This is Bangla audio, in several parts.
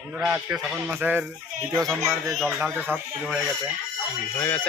বন্ধুরা আজকে শ্রাবণ মাসের দ্বিতীয় সোমবার যে জল ঢালতে সব পুজো হয়ে গেছে।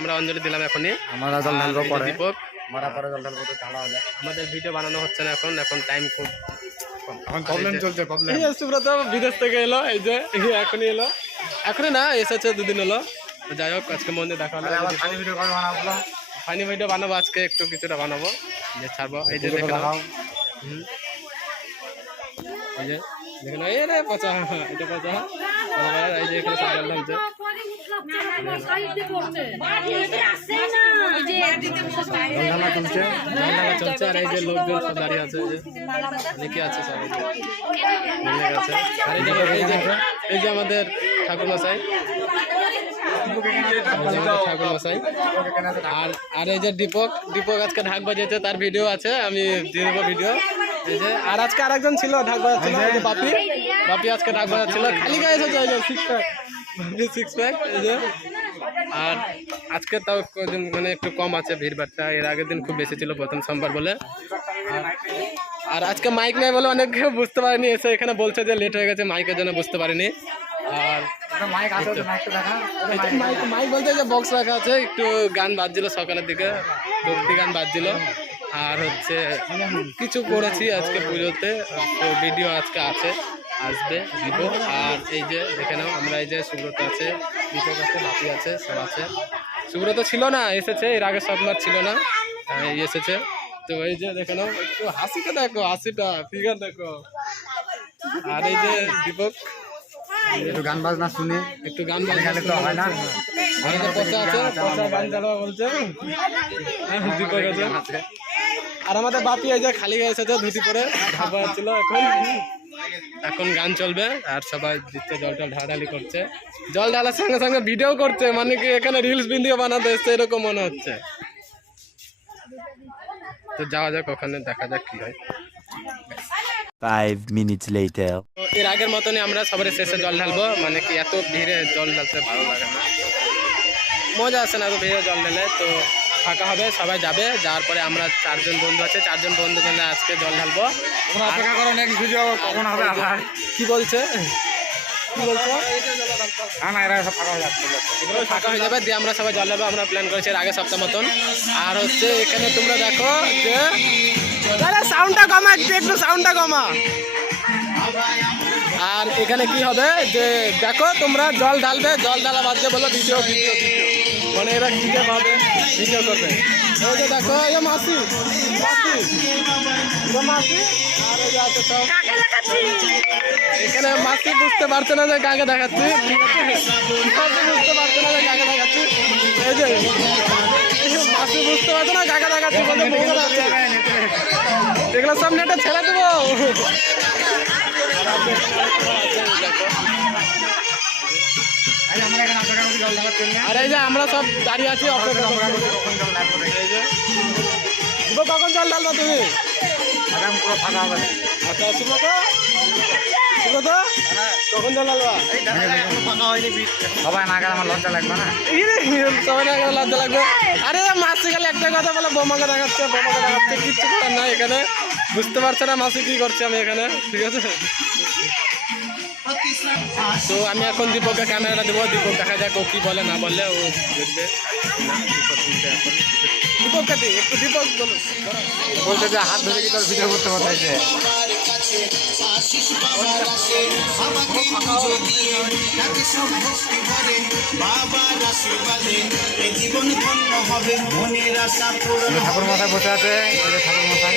আমরা অঞ্জলি দিলাম এখনই। আমরা জল ঢালবো পরে, দীপক মারা পরে জল ঢালবো, তো ঢালা হলে আমাদের ভিডিও বানানো হচ্ছে না এখন টাইম খুব এখন প্রবলেম চলছে, প্রবলেম। এই যে সুব্রত বিদেশ থেকে এলো, এই যে এখনই এলো, এখনই না এসেছে 2 দিন হলো। তো যাই হোক আজকে মন্দির দেখা হলো। আবার ফানি ভিডিও কবে বানাবো? ফানি ভিডিও বানাবো আজকে, একটু কিছুটা বানাবো, যে ছাড়বো। এই যে দেখে নাও, এই যে দেখে নাও, এই রে পচা, এটা পচা। এই যে এখানে সব জল ঢালছে, ঢালা চলছে, চলছে। আর এই যে লোকজন সব দাঁড়িয়ে আছে, অনেকে আছে সব মিলে গেছে। আর এই যে আমাদের ঠাকুরমশাই, ঠাকুরমশাই। আর এই যে দীপক আজকে ঢাক বাজিয়েছে, তার ভিডিও আছে, আমি দিয়ে দেবো ভিডিও। এই যে আর আজকে আরেকজন ছিল ঢাক বাজাচ্ছিল, বাপি আজকে ঢাক বাজাচ্ছিল, খালি গায়ে এসেছে, এই যে 6 প্যাক। এই যে আর আজকে তাও মানে একটু কম আছে ভিড়ভাড়টা, এর আগের দিন খুব বেশি ছিল প্রথম সোমবার বলে। আর আজকে মাইক নেই বলে অনেকে বুঝতে পারেনি, এসে এখানে বলছে যে লেট হয়ে গেছে মাইকের জন্য, বুঝতে পারিনি। আর মাইক বলতে যে বক্স রাখা আছে, একটু গান বাজছিল সকালের দিকে, ভক্তি গান বাজছিল। আর হচ্ছে কিছু করেছি আজকে পুজোতে, তো ভিডিও আজকে আসবে দিব। আর এই যে দেখে নাও, আমরা এই যে সুব্রত আছে, দীপক আছে, বাপি আছে, সব আছে। সুব্রত ছিল না, এসেছে, এর আগে সববার ছিল না, এসেছে। তো এই যে দেখে নাও, একটু হাসিটা দেখো, হাসিটা ফিগার দেখো। আর এই যে দীপক একটু গান বাজনা শুনি, একটু গান বাজনা তো হয় না। পচা আছে, পচা গান চালাবো বলছে দীপক আছে। আর আমাদের বাপি এই যে খালি গায়ে এসেছে, ধুতি পরে ঢাবা ছিল, এখন গান চলবে। আর সবাই দিচ্ছে, জল ঢালাঢালি করছে, জল ঢালার সঙ্গে সঙ্গে ভিডিও করছে, মানে কি এখানে রিলস ভিডিও বানাতে এসছে এরকম মনে হচ্ছে। তো যাওয়া যাক ওখানে, দেখা যাক কি হয়। 5 minutes later. এর আগের মতনই আমরা সবার শেষে জল ঢালবো, মানে কি এত ভিড়ে জল ঢালতে ভালো লাগে না, মজা আসে না এত ভিড়ে জল ঢেলে। তো ফাঁকা হবে, সবাই যাবে, যাওয়ার পরে আমরা 4 জন বন্ধু আছে, 4 জন বন্ধু মিলে আজকে জল ঢালবো। অপেক্ষা করো, নেক্সট ভিডিও কখন হবে? কি বলছে, কি বলছো? না এরা সব ফাঁকা হয়ে যাচ্ছে, ফাঁকা হয়ে যাবে, দিয়ে আমরা সবাই জল ঢালবো। আমরা প্ল্যান করেছি এর আগে সপ্তাহ মতন। আর হচ্ছে এখানে তোমরা দেখো যে সাউন্ডটা কমা, একটু সাউন্ডটা কমা। আর এখানে কি হবে যে দেখো, তোমরা জল ঢালবে, জল ঢালা বাজছে বলো ভিডিও, মানে এরা খিদে পাবে, ভিডিও করবে। এই যে দেখো, এই যে মাসি, আর এই যে আছে সব। এখানে মাসি বুঝতে পারছে না যে কাকে দেখাচ্ছি, বুঝতে পারছে না যে কাকে দেখাচ্ছি। এই যে মাসি বুঝতে পারছে না কাকে দেখাচ্ছি, এগুলো সব নেটে ছেড়ে দেবো। আর এই যে আমরা সব দাঁড়িয়ে আছি অপেক্ষা, কখন জল ঢালবো তুমি? পুরো ফাঁকা হবে। আচ্ছা সুব্রত, কখন জল ঢালবা? সবাই না গেলে আমার লজ্জা লাগবে না, সবাই না গেলে লজ্জা লাগবে। আরে মাসি গেলে একটা কথা বলে বোমাকে দেখাচ্ছে, কিচ্ছু করার নাই এখানে, বুঝতে পারছে না মাসি কি করছে আমি এখানে, ঠিক আছে। তো আমি এখন দীপককে ক্যামেরাটা দেবো, দীপক দেখা যাক ও কি বলে না বলে, ও দেখবে। দীপক কাটি একটু, দীপক বলতে যে হাত ধরে কি তোর ভিডিও করতে পারছে। ঠাকুর মাথায় বসে আছে, ঠাকুর মাথায়।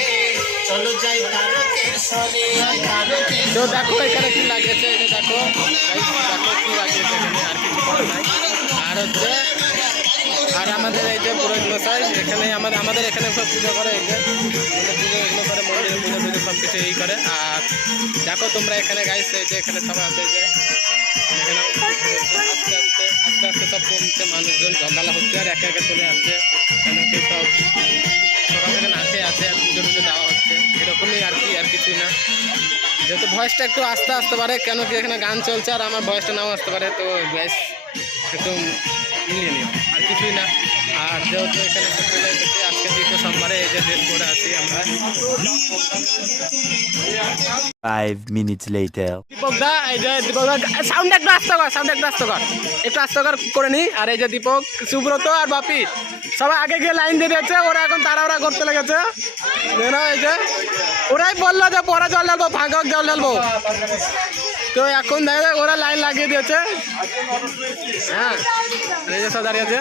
তো দেখো এখানে কি লাগিয়েছে, দেখো কি লাগিয়েছে এখানে, আর কিছু করার নাই। আর হচ্ছে আর আমাদের এই যে পুরোহিত মশাই এখানে আমাদের এখানে সব পুজো করে, এই যে পুজো এগুলো করে, মন্দিরে পুজো সব কিছু এই করে। আর দেখো তোমরা এখানে গাইস, এই যে এখানে সবাই আছে, এই যে এখানে আস্তে আস্তে সব কমছে, মানুষজন জল ঢালা হচ্ছে, আর একে একে চলে আসছে, কেন কি সব সকাল থেকে নাচে আছে, আর পুজো টুজো দেওয়া হচ্ছে, এরকমই আর কি, আর কিছুই না। যেহেতু ভয়েসটা একটু আস্তে আসতে পারে, কেন কি এখানে গান চলছে, আর আমার ভয়েসটা নাও আসতে পারে, তো ব্যাস একটু মিলিয়ে নিও, আর কিছুই না। আর যেহেতু এখানে চলে এসেছি আজকে দ্বিতীয় সোমবারে এই যে ড্রেস পরে আছি আমরা। 5 minutes later. দীপক দা, এই যে দীপক দা সাউন্ড একটু আস্তে কর, সাউন্ড একটু আস্তে কর, একটু আস্তে কর করে নি। আর এই যে দীপক, সুব্রত আর বাপি সবাই আগে গিয়ে লাইন দিয়ে দিয়েছে, ওরা এখন তাড়াহুড়া করতে লেগেছে। এই যে ওরাই বললো যে পরে জল ঢালবো, ফাঁকা জল ঢালবো, তো এখন দেখা যায় ওরা লাইন লাগিয়ে দিয়েছে। হ্যাঁ, এই যে সব দাঁড়িয়ে আছে।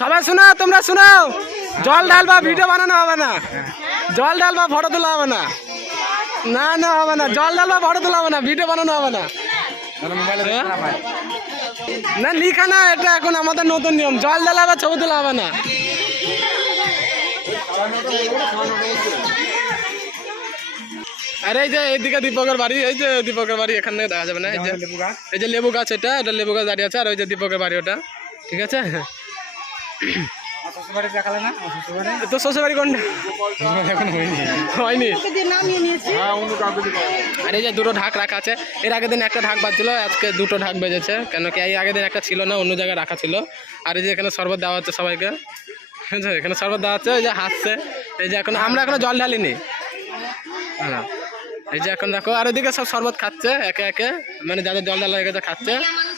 সবাই শোনাও, তোমরা শোনাও, জল ঢালবা ভিডিও বানানো হবে না, জল ঢালবা ফটো তোলা হবে না, না না হবে না, জল ঢালবা ফটো তোলা হবে না, ভিডিও বানানো হবে না। না লিখা না, এটা এখন আমাদের নতুন নিয়ম, জল ঢালা ছবি তোলা হবে না। আরে এই যে এইদিকে দীপকের বাড়ি, এই যে দীপকের বাড়ি এখান থেকে দেখা যাবে না। এই যে লেবু গাছ, এটা লেবু গাছ দাঁড়িয়ে আছে। আর ওই যে দীপকের বাড়ি ওটা, ঠিক আছে। তো শ্বশুর বাড়ি কোনটা? হয়নি। আর এই যে দুটো ঢাক রাখা আছে, এর আগের দিন একটা ঢাক বাজছিল, আজকে দুটো ঢাক বেজেছে, কেন কি এই আগের দিন একটা ছিল না, অন্য জায়গায় রাখা ছিল। আর এই যে এখানে শরবত দেওয়া হচ্ছে সবাইকে, এখানে শরবত দেওয়া হচ্ছে। এই যে হাসছে, এই যে এখন আমরা এখনো জল ঢালিনি। হ্যাঁ, এই যে এখন দেখো, আর ওইদিকে সব শরবত খাচ্ছে একে একে, মানে যাদের জল ঢালা হয়ে গেছে খাচ্ছে।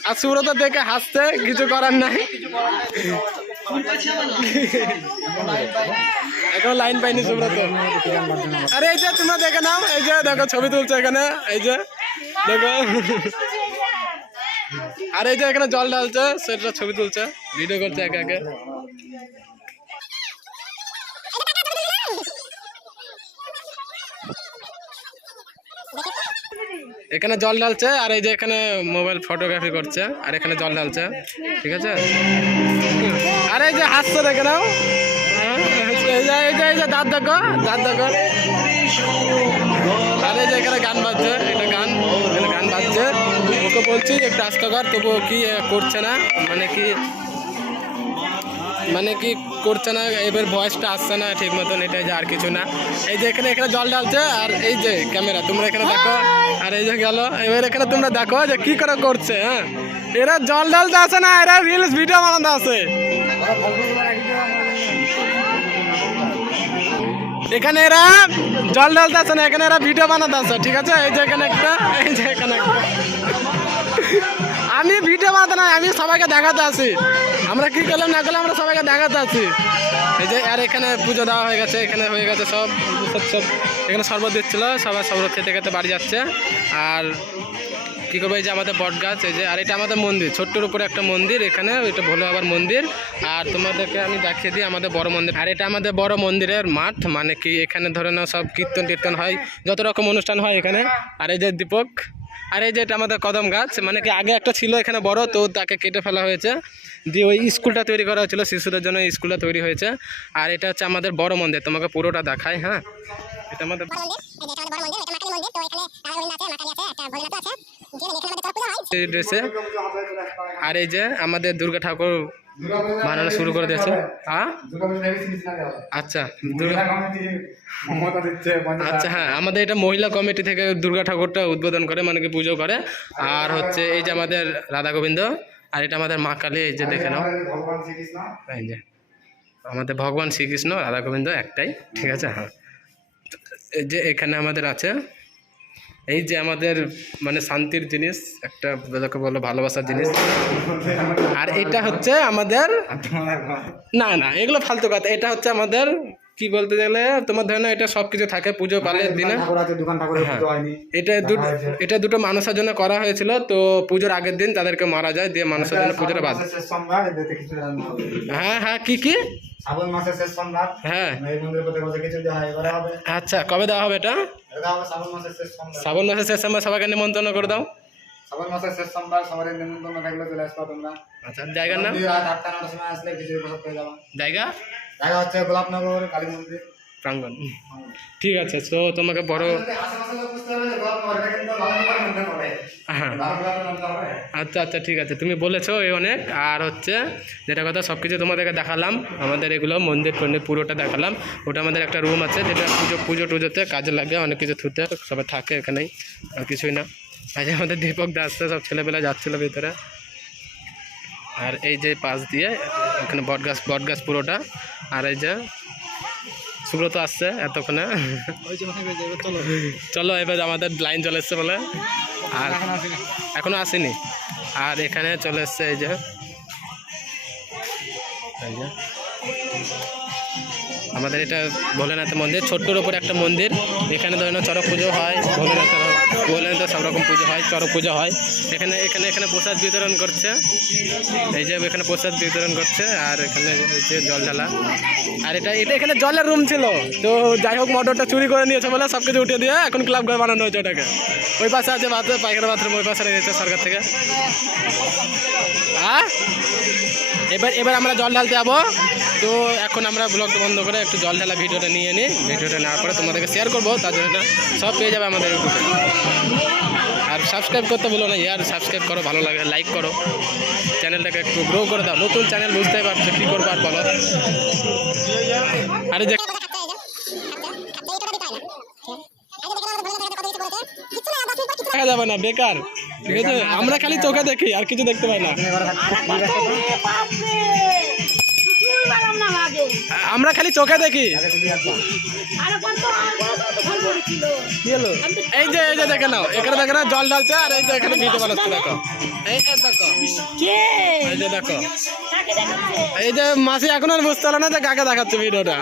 আর সুব্রত দেখে হাসছে, কিছু করার নাই, এখন লাইন পাইনি সুব্রত। আরে এই যে তোমরা দেখে নাও, এই যে দেখো ছবি তুলছে এখানে, এই যে দেখো। আর এই যে এখানে জল ঢালছে, সেটা ছবি তুলছে, ভিডিও করছে একে একে। এখানে জল ঢালছে, আর এই যে এখানে মোবাইল ফটোগ্রাফি করছে, আর এখানে জল ঢালছে, ঠিক আছে। আর এই যে হাসছে দেখে নাও, এই যে দাঁত দেখো, দাঁত দেখো। আর এই যে এখানে গান বাজছে, এটা গান, এখানে গান বাজছে। ওকে বলছি একটু আস্তে কর, তবু কি করছে না, মানে কি করছে না, এবার ভয়েসটা আসছে না ঠিক মতন, এটাই যে আর কিছু না। এই যে এখানে জল ঢালছে, আর এই যে ক্যামেরা তোমরা এখানে দেখো, আর এই যে গেল। এবার এখানে তোমরা দেখো যে কি করে করছে। হ্যাঁ, এরা জল ঢালতে আসে না, এরা রিলস ভিডিও বানাতে আসে। এখানে এরা জল ঢালতে আসে না, এখানে এরা ভিডিও বানাতে আসে, ঠিক আছে। এই যে এখানে একটা, এই যে এখানে একটা। আমি ভিডিও বানাতে না, আমি সবাইকে দেখাতে আসি, আমরা কি করলাম না করলাম আমরা সবাইকে দেখাতে আসি। এই যে আর এখানে পুজো দেওয়া হয়ে গেছে, এখানে হয়ে গেছে সব সব। এখানে শরবত দিচ্ছিল, সবাই শরবত খেতে খেতে বাড়ি যাচ্ছে। আর কী করবো, এই যে আমাদের বট গাছ, এই যে, আর এটা আমাদের মন্দির, ছোট্টর উপরে একটা মন্দির এখানে, ওইটা ভোলে বাবার মন্দির। আর তোমাদেরকে আমি দেখিয়ে দিই আমাদের বড় মন্দির। আর এটা আমাদের বড় মন্দিরের মাঠ, মানে কি এখানে ধরে নাও সব কীর্তন টীর্তন হয়, যত রকম অনুষ্ঠান হয় এখানে। আর এই যে দীপক, আর এই যে এটা আমাদের কদম গাছ, মানে কি আগে একটা ছিল এখানে বড়, তো তাকে কেটে ফেলা হয়েছে, দিয়ে ওই স্কুলটা তৈরি করা হয়েছিল, শিশুদের জন্য স্কুলটা তৈরি হয়েছে। আর এটা হচ্ছে আমাদের বড় মন্দির, তোমাকে পুরোটা দেখায়। হ্যাঁ, এটা আমাদের ড্রেসে। আর এই যে আমাদের দুর্গা ঠাকুর বানানো শুরু করে দিয়েছে। হ্যাঁ, আচ্ছা আচ্ছা, হ্যাঁ, আমাদের এটা মহিলা কমিটি থেকে দুর্গা ঠাকুরটা উদ্বোধন করে, মানে কি পুজো করে। আর হচ্ছে এই যে আমাদের রাধা গোবিন্দ, আর এটা আমাদের মা কালী, এই যে দেখে নাও, এই যে আমাদের ভগবান শ্রীকৃষ্ণ, রাধা গোবিন্দ একটাই, ঠিক আছে। হ্যাঁ, এই যে এখানে আমাদের আছে, এই যে আমাদের মানে শান্তির জিনিস একটা, যাকে বলো ভালোবাসার জিনিস। আর এটা হচ্ছে আমাদের, না না এগুলো ফালতু কথা, এটা হচ্ছে আমাদের কি বলতে গেলে তোমার ধরে না, এটা সব কিছু থাকে পুজো পালের দিনে। এটা দুটো মানুষের জন্য করা হয়েছিল, তো পুজোর আগের দিন তাদেরকে মারা যায়, দিয়ে মানুষের জন্য পুজোটা বাদ। হ্যাঁ হ্যাঁ, কি কি শ্রাবণ মাসের শেষ সোমবার, হ্যাঁ, এই মন্দিরে প্রত্যেক বছর কিছু দেওয়া হয়, এবারে হবে। আচ্ছা, কবে দেওয়া হবে এটা? শ্রাবণ মাসের শেষ সোমবার। শ্রাবণ মাসের শেষ সোমবার সবাইকে নিমন্ত্রণ করে দাও। শ্রাবণ মাসের শেষ সোমবার সবাই নিমন্ত্রণ থাকলে চলে আসবা তোমরা। আচ্ছা, জায়গার নাম? রাত 8টা 9টার সময় আসলে কিছু প্রসাদ পেয়ে যাবা। জায়গা হচ্ছে গোলাপনগর কালী মন্দির। প্রাঙ্গণ। ঠিক আছে, তো তোমাকে বড় হ্যাঁ আচ্ছা আচ্ছা ঠিক আছে, তুমি বলেছো এই অনেক। আর হচ্ছে যেটা কথা সব কিছু তোমাদেরকে দেখালাম, আমাদের এগুলো মন্দির টন্দির পুরোটা দেখালাম। ওটা আমাদের একটা রুম আছে যেটা পুজো টুজোতে কাজে লাগে, অনেক কিছু থুতে সবাই থাকে এখানেই, আর কিছুই না। আজ আমাদের দীপক দা আসছে, সব ছেলেপেলে যাচ্ছিলো ভিতরে। আর এই যে পাশ দিয়ে এখানে বটগাছ পুরোটা। আর এই যে সুব্রত আসছে এতক্ষণে। চলো এবার আমাদের লাইন চলে এসছে বলে, আর এখনো আসেনি। আর এখানে চলে এসছে এই যে আমাদের এটা ভোলেনাথ মন্দির, ছোট্টর ওপরে একটা মন্দির। এখানে ধরেন চড়ক পুজো হয়, ভোলেনাথের সব রকম পুজো হয়, চড়ক পুজো হয়। এখানে এখানে এখানে প্রসাদ বিতরণ করছে, এই যে এখানে প্রসাদ বিতরণ করছে। আর এখানে যে জল ঢালা, আর এটা এখানে জলের রুম ছিল, তো যাই হোক মোটরটা চুরি করে নিয়েছে বলে সব কিছু উঠে দিয়ে এখন ক্লাব ঘর বানানো হয়েছে ওটাকে। ওই পাশে আছে পায়খানা বাথরুম, ওই পাশে রয়েছে সরকার থেকে। হ্যাঁ এবার আমরা জল ঢালতে যাবো। তো এখন আমরা ব্লগটা বন্ধ করে একটু জল ঢালা ভিডিওটা নিয়ে নিই। ভিডিওটা নেওয়ার পরে তোমাদেরকে শেয়ার করবো, তার জন্য সব পেয়ে যাবে আমাদের ইউটিউবে। আর সাবস্ক্রাইব করতে বলো না ইয়ার, সাবস্ক্রাইব করো, ভালো লাগে লাইক করো, চ্যানেলটাকে একটু গ্রো করে দাও। নতুন চ্যানেল বুঝতেই পারছো কী করবো আর বলো। আরে দেখা যাবে না, বেকার, ঠিক আছে? আমরা খালি চোখে দেখি, আর কিছু দেখতে পাই না। আমরা খালি চোখে দেখি। এই যে দেখে নাও, এখানে দেখে না জল ঢালছে, আর এই যে এখানে ভিডিও বানাচ্ছে দেখো। এই দেখো, এই যে দেখো, এই যে মাসি এখন আর বুঝতে পারলো না যে কাকে দেখাচ্ছে ভিডিওটা।